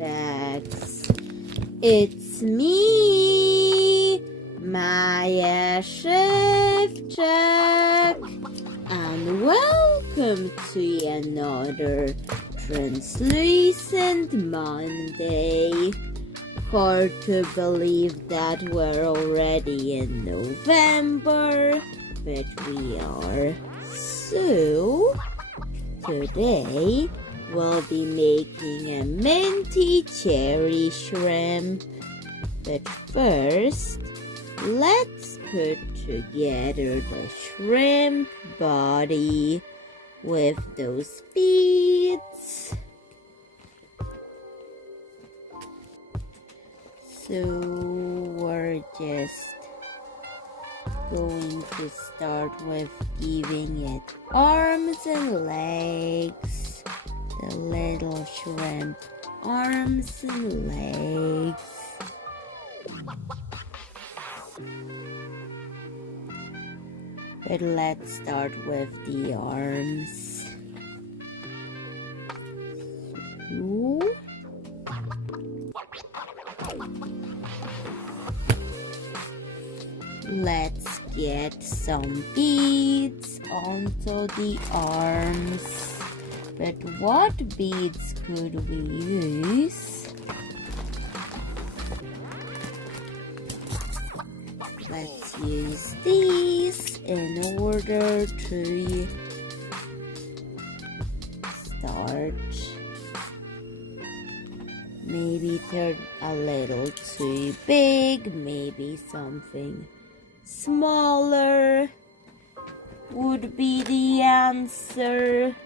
Szewczaks. It's me, Maja Szewczak, and welcome to another translucent Monday. Hard to believe that we're already in November, but we are. So, today we'll be making a minty cherry shrimp. But first, let's put together the shrimp body with those beads. So we're just going to start with giving it arms and legs. The little shrimp arms and legs. But let's start with the arms. So, let's get some beads onto the arms. But what beads could we use? Let's use these in order to start. Maybe turn a little too big, maybe something smaller would be the answer.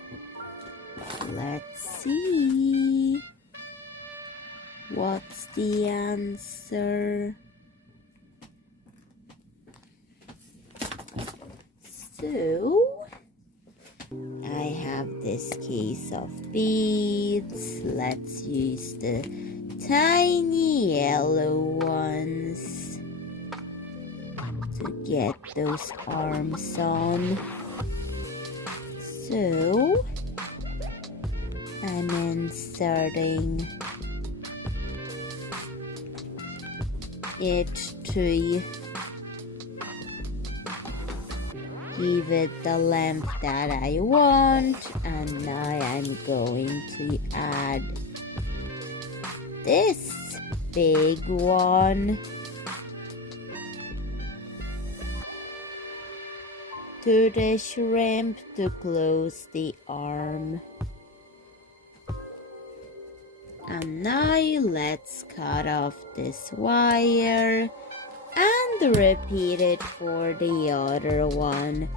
Let's see. What's the answer? So, I have this case of beads. Let's use the tiny yellow ones to get those arms on. So, I'm inserting it to give it the length that I want, and now I'm going to add this big one to the shrimp to close the arm. And now let's cut off this wire and repeat it for the other one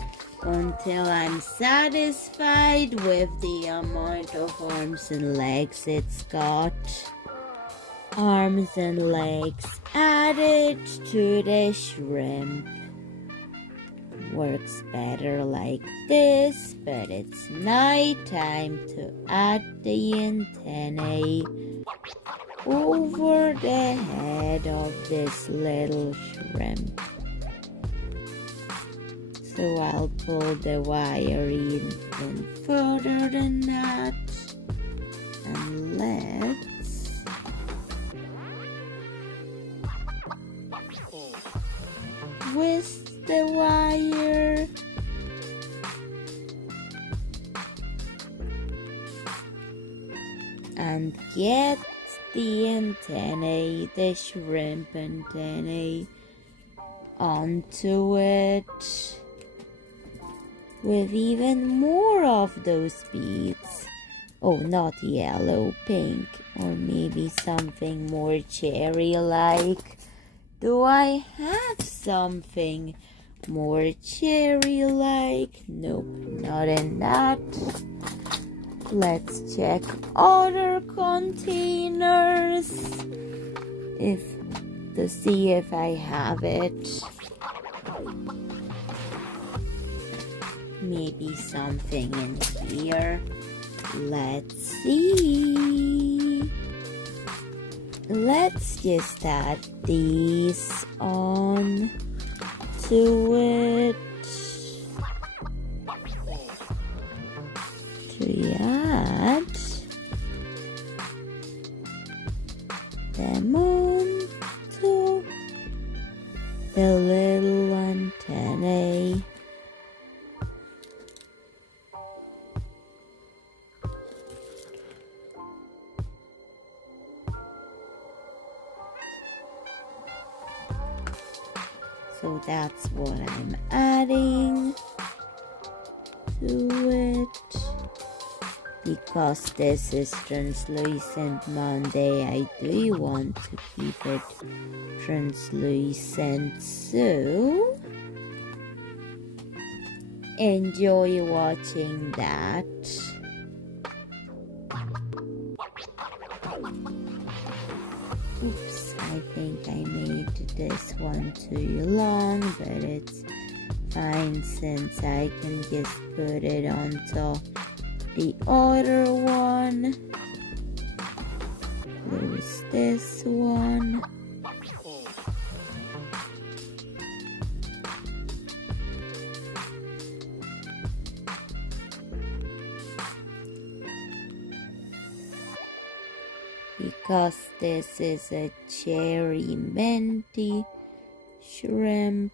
until I'm satisfied with the amount of arms and legs it's got. Arms and legs added to the shrimp. Works better like this, but it's night time to add the antennae over the head of this little shrimp. So I'll pull the wire in further than that, and let's twist the wire and get the antennae, the shrimp antennae, onto it with even more of those beads. Oh, not yellow, pink, or maybe something more cherry-like. Do I have something more cherry-like? Nope, not in that. Let's check other containers to see if I have it. Maybe something in here. Let's see. Let's just add these on to it. To add So that's what I'm adding to it. Because this is translucent Monday, I do want to keep it translucent. So enjoy watching that. Oops, I think I made this one too long, but it's fine since I can just put it on top the other one. Close this one. Because this is a cherry minty shrimp,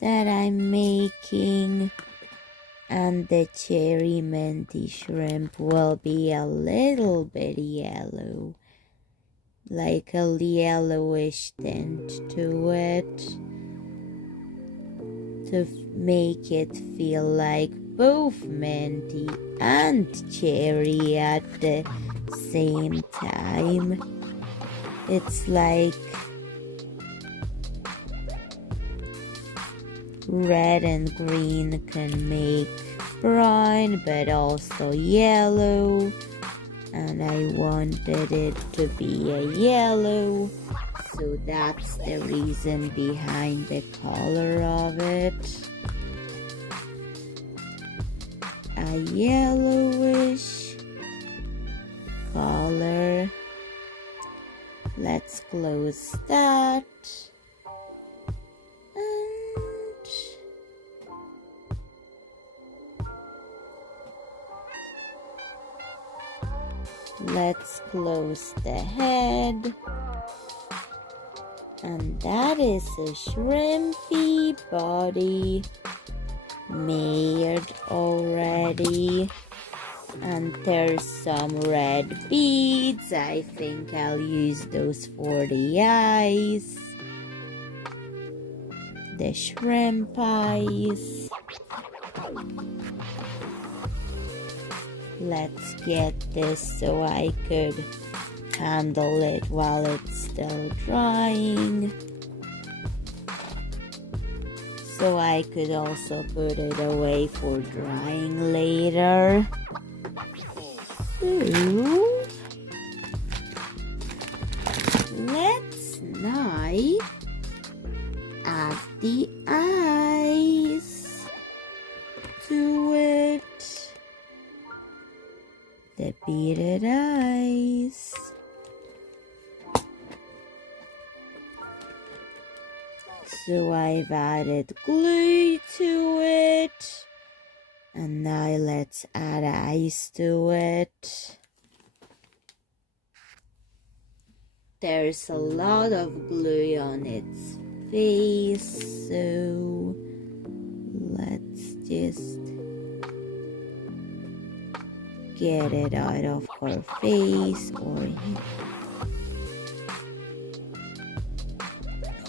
that I'm making, and the cherry minty shrimp will be a little bit yellow, like a yellowish tint to it, to make it feel like both minty and cherry at the same time. It's like red and green can make brown, but also yellow, and I wanted it to be a yellow, so that's the reason behind the color of it. A yellowish color. Let's close that. Let's close the head. And that is a shrimpy body made already. And there's some red beads. I think I'll use those for the eyes. The shrimp eyes. Let's get this so I could handle it while it's still drying. So I could also put it away for drying later. So let's now add the eyes to it. The beaded eyes. So I've added glue to it. And now let's add eyes to it. There's a lot of glue on its face, so let's just get it out of her face, or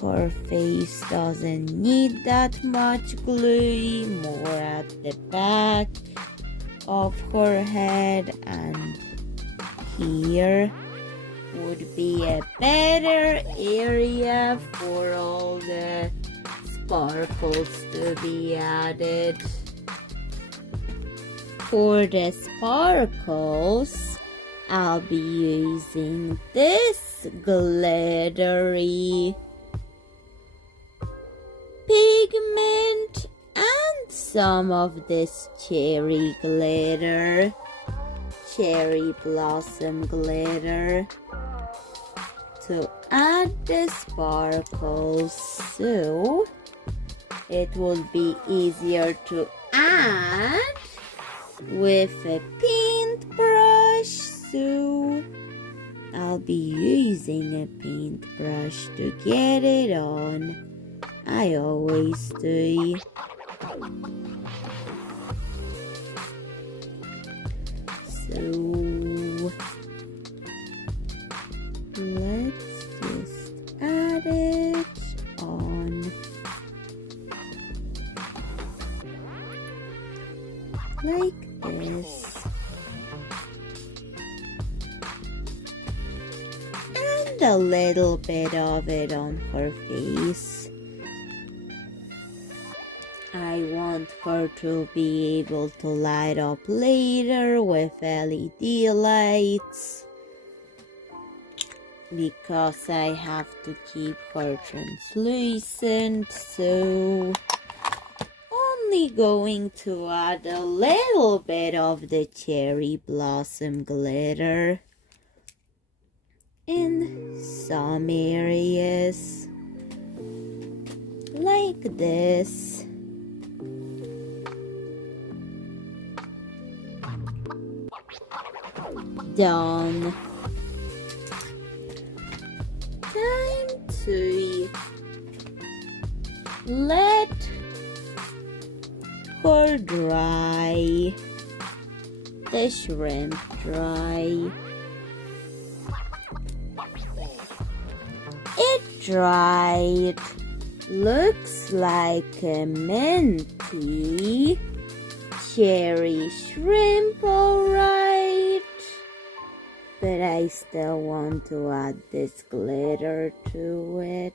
her face doesn't need that much glue, more at the back of her head, and here would be a better area for all the sparkles to be added. For the sparkles, I'll be using this glittery pigment and some of this cherry glitter, cherry blossom glitter, to add the sparkles, so it will be easier to add with a paintbrush. So I'll be using a paintbrush to get it on. I always do. So like this. And a little bit of it on her face. I want her to be able to light up later with LED lights, because I have to keep her translucent, so only going to add a little bit of the cherry blossom glitter in some areas, like this. Done. Time to let her dry. The shrimp dry. It dried. Looks like a minty cherry shrimp, alright. But I still want to add this glitter to it.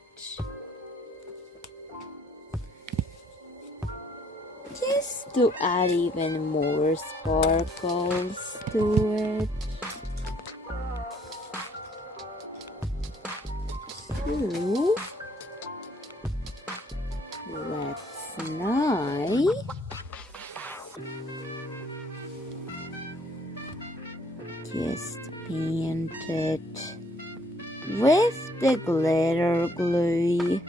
Just to add even more sparkles to it. So, let's now just paint it with the glitter glue.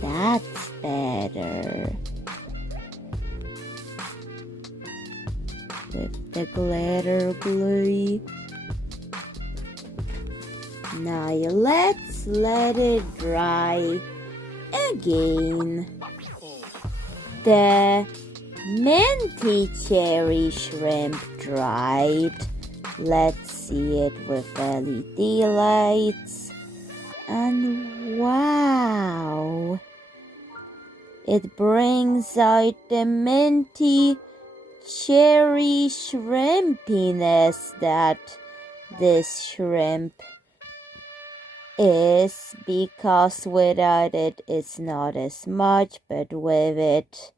That's better. With the glitter glue. Now let's let it dry again. The minty cherry shrimp dried. Let's see it with LED lights. And wow! It brings out the minty cherry shrimpiness that this shrimp is, because without it it's not as much, but with it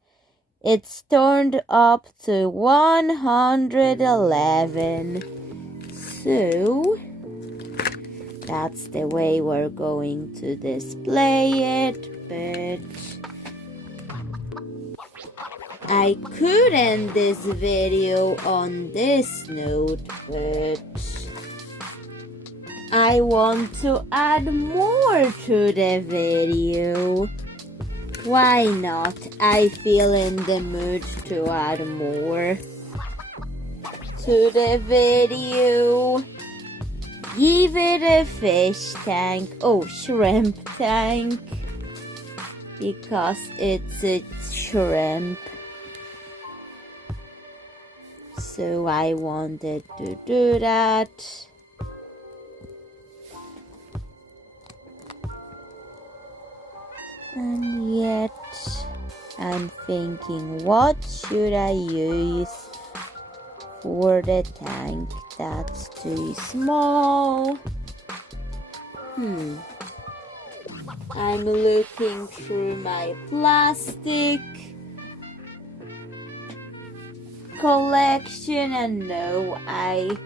it's turned up to 111. So that's the way we're going to display it, but I could end this video on this note, but I want to add more to the video. Why not? I feel in the mood to add more to the video. Give it a fish tank. Oh, shrimp tank. Because it's a shrimp. So I wanted to do that. And yet, I'm thinking, what should I use for the tank? That's too small. I'm looking through my plastic collection, and no, I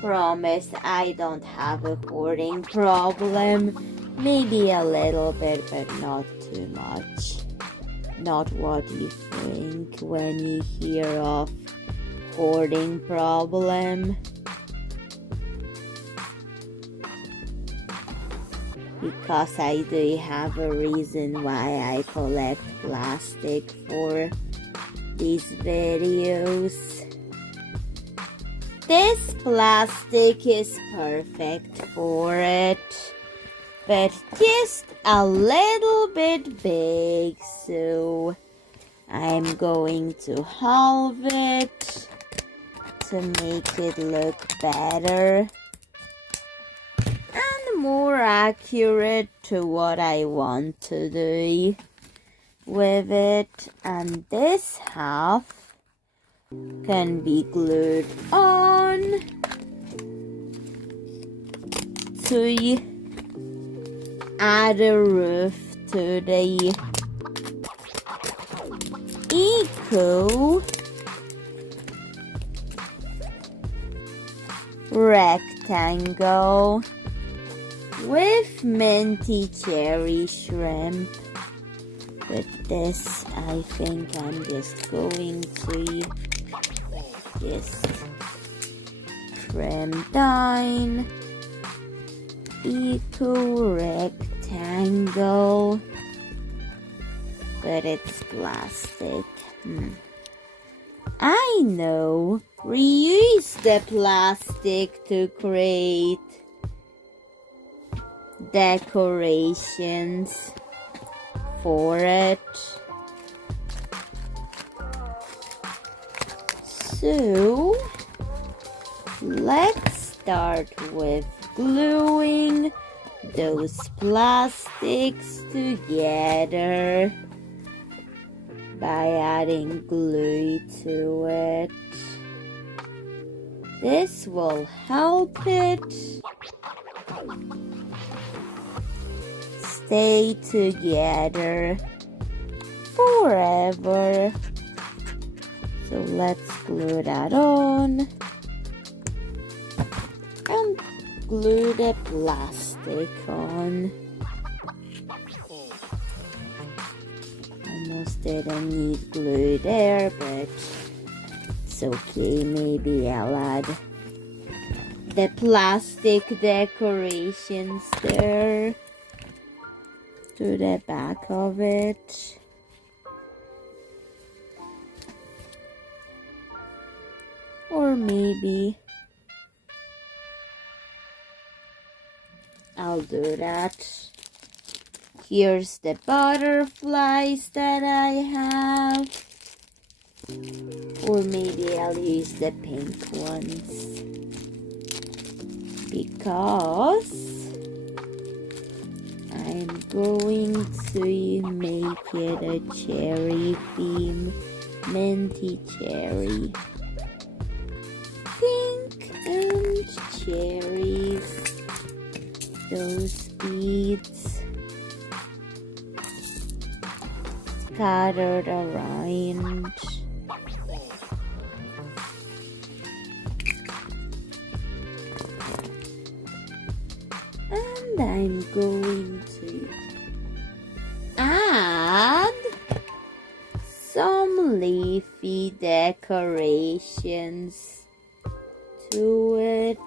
promise I don't have a hoarding problem. Maybe a little bit, but not too much. Not what you think when you hear of hoarding problem. Because I do have a reason why I collect plastic for these videos. This plastic is perfect for it, but just a little bit big, so I'm going to halve it to make it look better and more accurate to what I want to do. with it, and this half can be glued on to add a roof to the eco rectangle with minty cherry shrimp. With this, I think I'm just going to just trim down eco rectangle, but it's plastic. I know, reuse the plastic to create decorations for it. So let's start with gluing those plastics together by adding glue to it. This will help it stay together forever. So let's glue that on and glue the plastic on. Almost didn't need glue there, but it's okay. Maybe I'll add the plastic decorations there to the back of it. Or maybe I'll do that. Here's the butterflies that I have. Or maybe I'll use the pink ones, because I'm going to make it a cherry theme. Minty cherry. Pink and cherries. Those beads scattered around. And I'm going to add some leafy decorations to it.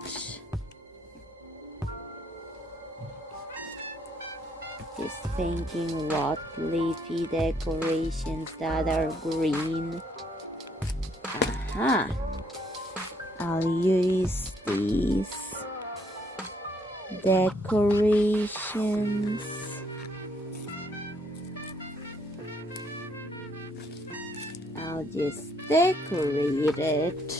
Just thinking what leafy decorations that are green. Aha! I'll use these decorations. I'll just decorate it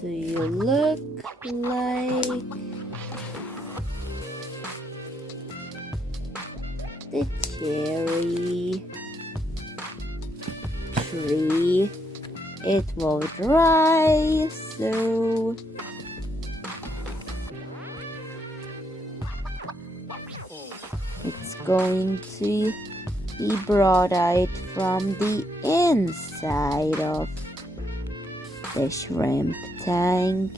so you look like the cherry tree. It will dry, so it's going to be brought out from the inside of the shrimp tank.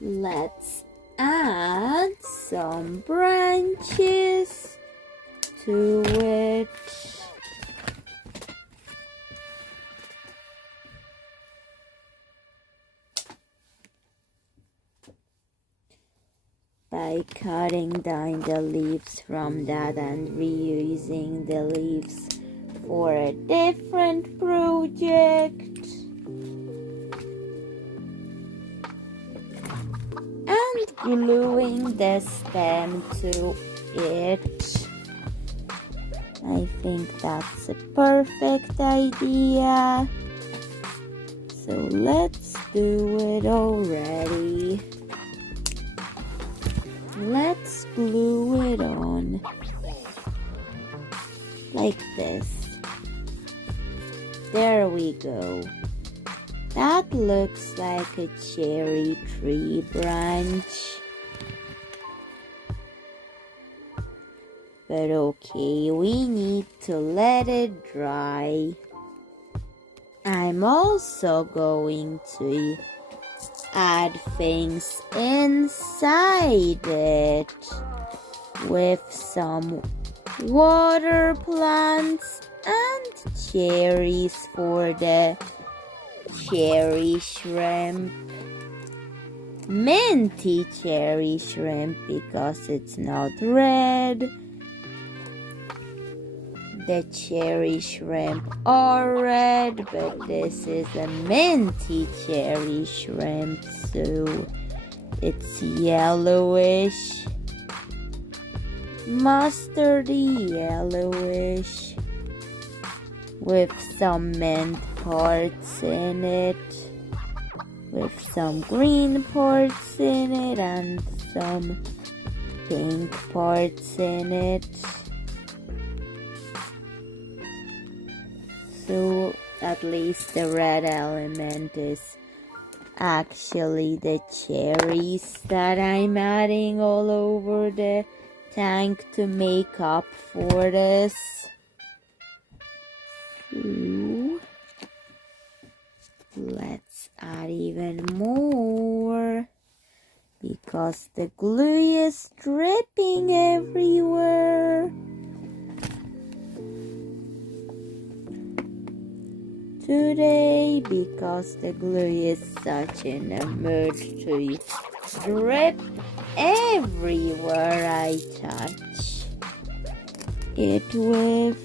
Let's add some branches to it. By cutting down the leaves from that and reusing the leaves for a different project. And gluing the stem to it. I think that's a perfect idea. So let's do it already. Let's glue it on. Like this. There we go. That looks like a cherry tree branch. But okay, we need to let it dry. I'm also going to add things inside it with some water plants and cherries for the cherry shrimp. Minty cherry shrimp because it's not red. The cherry shrimp are red, but this is a minty cherry shrimp, so it's yellowish, mustardy yellowish, with some mint parts in it, with some green parts in it, and some pink parts in it. So at least the red element is actually the cherries that I'm adding all over the tank to make up for this. So let's add even more because the glue is dripping everywhere. Today, because the glue is such in a mood to drip everywhere I touch it with.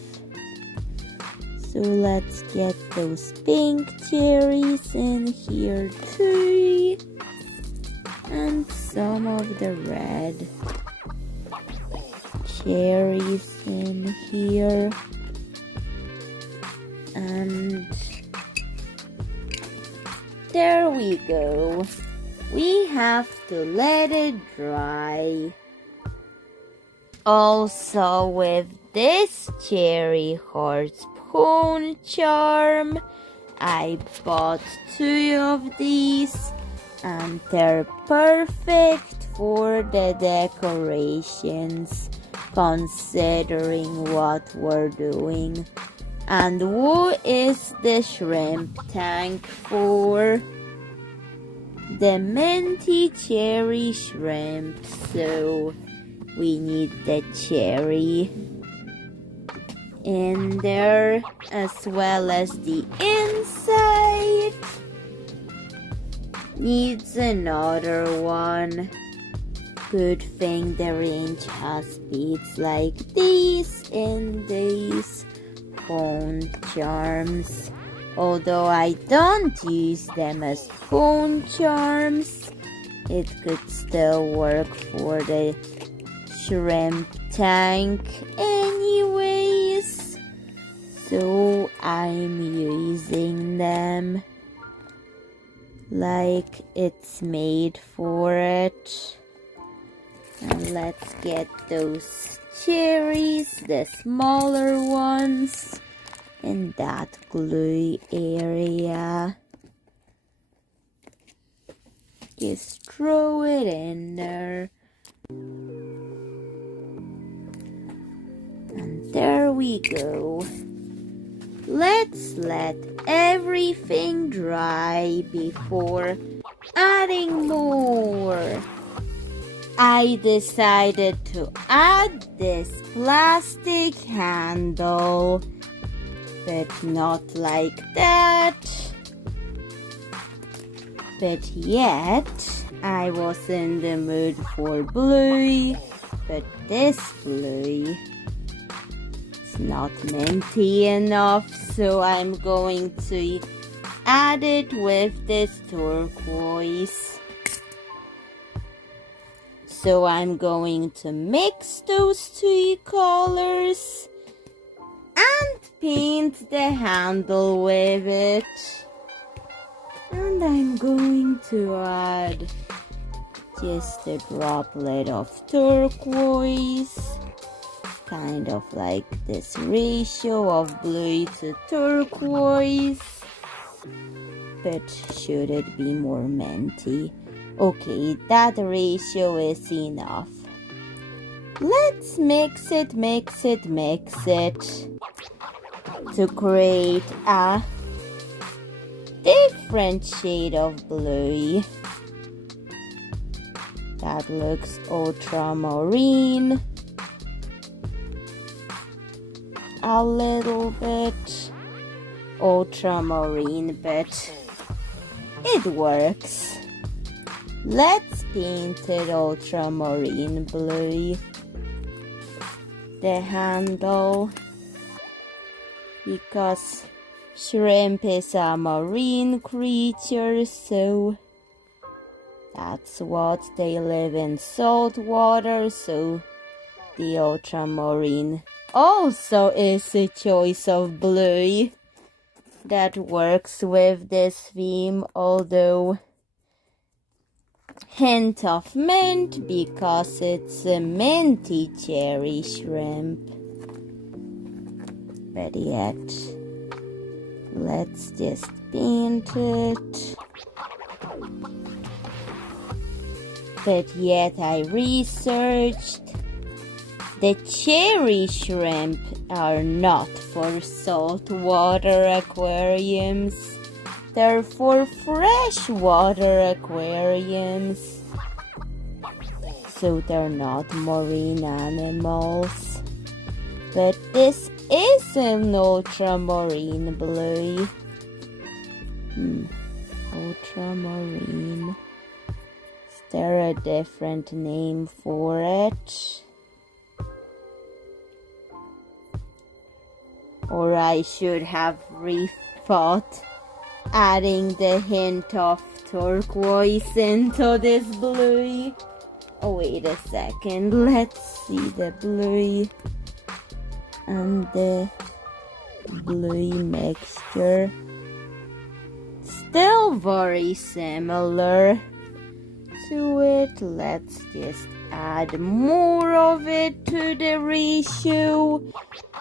So let's get those pink cherries in here too, and some of the red cherries in here, and there we go. We have to let it dry. Also with this cherry heart spoon charm, I bought 2 of these and they're perfect for the decorations considering what we're doing. And what is the shrimp tank for? The minty cherry shrimp, so we need the cherry in there as well as the inside needs another one. Good thing the range has beads like these in these phone charms, although I don't use them as phone charms, it could still work for the shrimp tank anyways, so I'm using them like it's made for it. And let's get those cherries, the smaller ones, in that glue area. Just throw it in there. And there we go. Let's let everything dry before adding more. I decided to add this plastic handle, but not like that. But yet, I was in the mood for blue, but this blue is not minty enough, so I'm going to add it with this turquoise. So I'm going to mix those 2 colors and paint the handle with it. And I'm going to add just a droplet of turquoise, kind of like this ratio of blue to turquoise, but should it be more minty? Okay, that ratio is enough. Let's mix it to create a different shade of blue. That looks ultramarine. A little bit ultramarine, but it works. Let's paint it ultramarine blue. The handle, because shrimp is a marine creature, so that's what they live in, salt water, so the ultramarine also is a choice of blue that works with this theme, although hint of mint because it's a minty cherry shrimp. But yet, let's just paint it. But yet I researched. The cherry shrimp are not for saltwater aquariums. They're for freshwater aquariums. So they're not marine animals. But this is an ultramarine blue. Ultramarine. Is there a different name for it? Or I should have rethought adding the hint of turquoise into this blue. Oh, wait a second. Let's see the blue and the blue mixture. Still very similar to it. Let's just add more of it to the ratio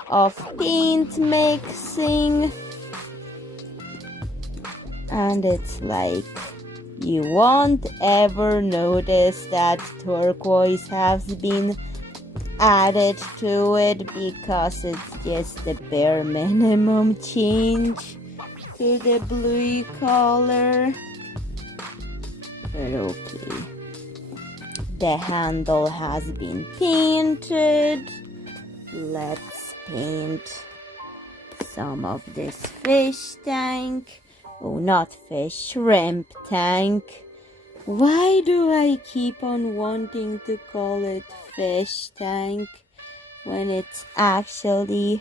of paint mixing. And it's like you won't ever notice that turquoise has been added to it because it's just the bare minimum change to the blue color. But okay. The handle has been painted. Let's paint some of this fish tank. Oh, not fish, shrimp tank. Why do I keep on wanting to call it fish tank when it's actually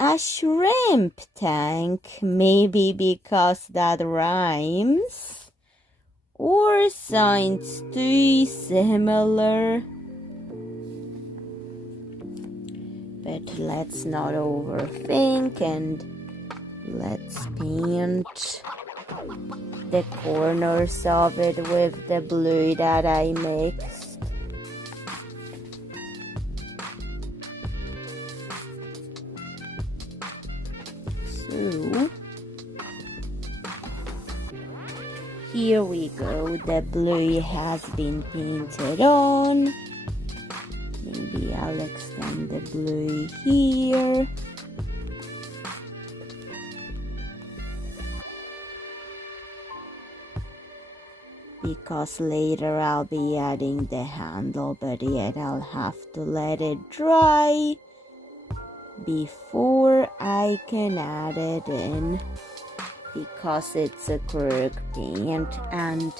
a shrimp tank? Maybe because that rhymes, or sounds too similar. But let's not overthink and let's paint the corners of it with the blue that I mixed. So here we go. The blue has been painted on. Maybe I'll extend the blue here. Because later I'll be adding the handle, but yet I'll have to let it dry before I can add it in, because it's acrylic paint and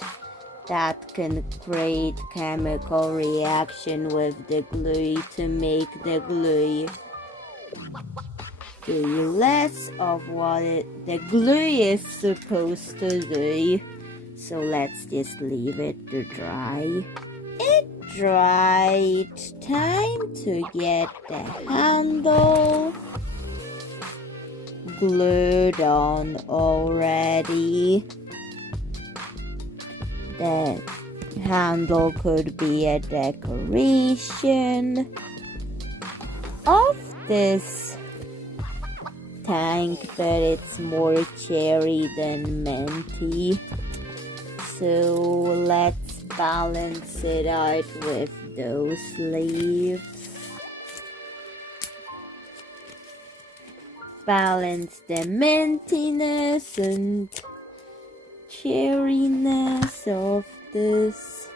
that can create chemical reaction with the glue to make the glue do less of what the glue is supposed to do. So let's just leave it to dry. It dried. Time to get the handle glued on already. The handle could be a decoration of this tank, but it's more cherry than minty. So let's balance it out with those leaves. Balance the mintiness and cherryness of this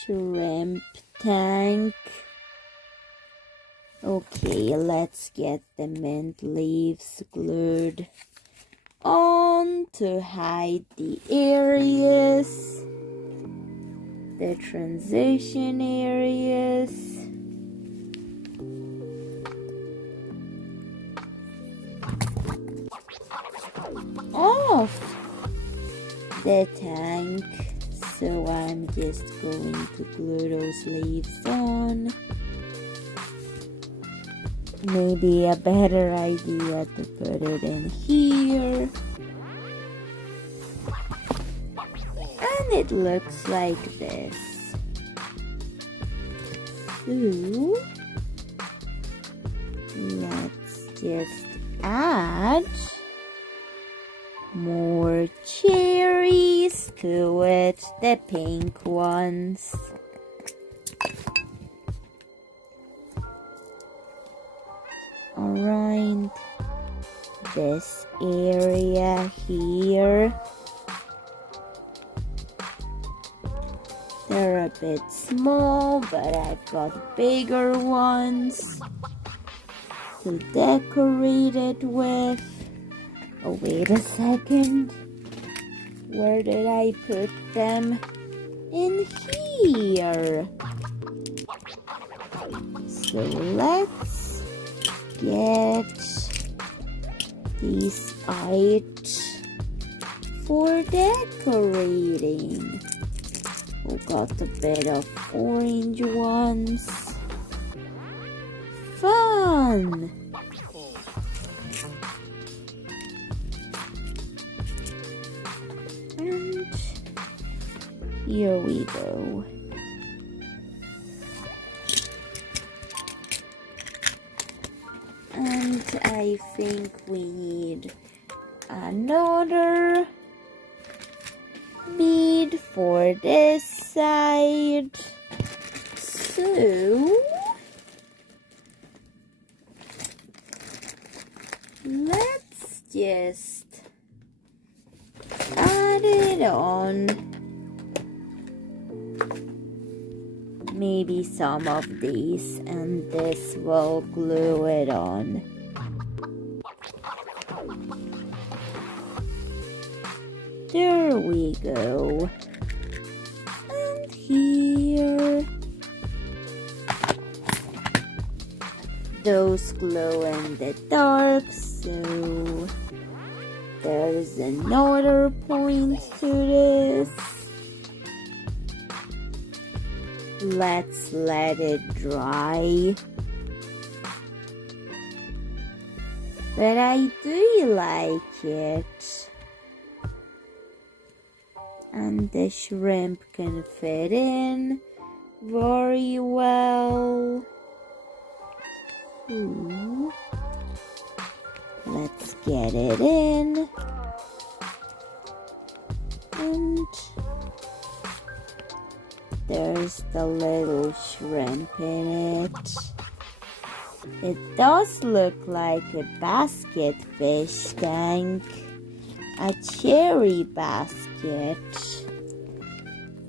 shrimp tank. Okay, let's get the mint leaves glued on to hide the areas, the transition areas. Of the tank, so I'm just going to glue those leaves on. Maybe a better idea to put it in here. And it looks like this. So let's just add more cherries to it, the pink ones. Around this area here. They're a bit small, but I've got bigger ones to decorate it with. Oh, wait a second. Where did I put them? In here. So let's get these out for decorating. We got a bit of orange ones. Fun! And here we go. And I think we need another bead for this side. So let's just add it on. Maybe some of these, and this will glue it on. There we go. And here. Those glow in the dark, so there's another point to this. Let's let it dry. But I do like it. And the shrimp can fit in very well. Ooh. Let's get it in. And there's the little shrimp in it. It does look like a basket fish tank. A cherry basket.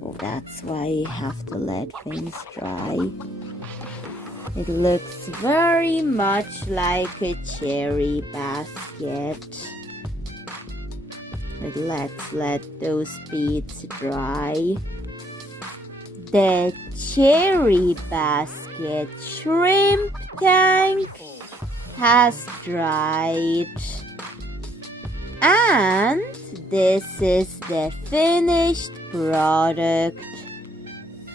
Oh, that's why you have to let things dry. It looks very much like a cherry basket. But let's let those beads dry. The cherry basket shrimp tank has dried. And this is the finished product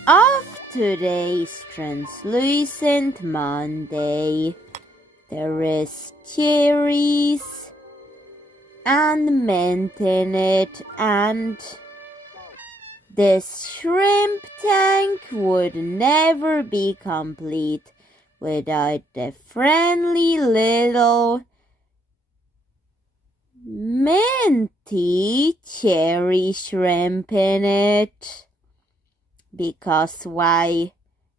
of today's Translucent Monday. There is cherries and mint in it, and This shrimp tank would never be complete without the friendly little minty cherry shrimp in it. Because why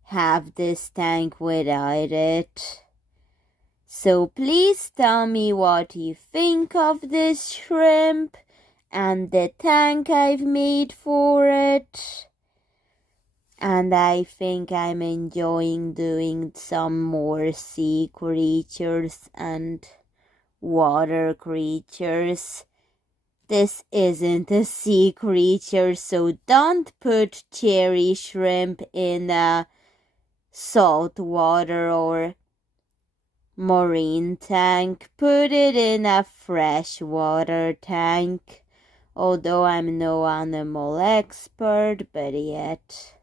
have this tank without it? So please tell me what you think of this shrimp and the tank I've made for it. And I think I'm enjoying doing some more sea creatures and water creatures. This isn't a sea creature, so don't put cherry shrimp in a salt water or marine tank. Put it in a freshwater tank. Although I'm no animal expert, but yet.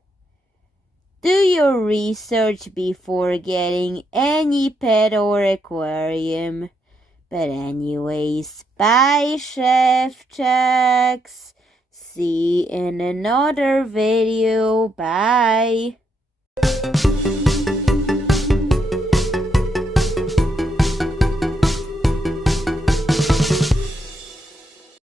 Do your research before getting any pet or aquarium. But anyways, bye Szewczaks. See you in another video. Bye.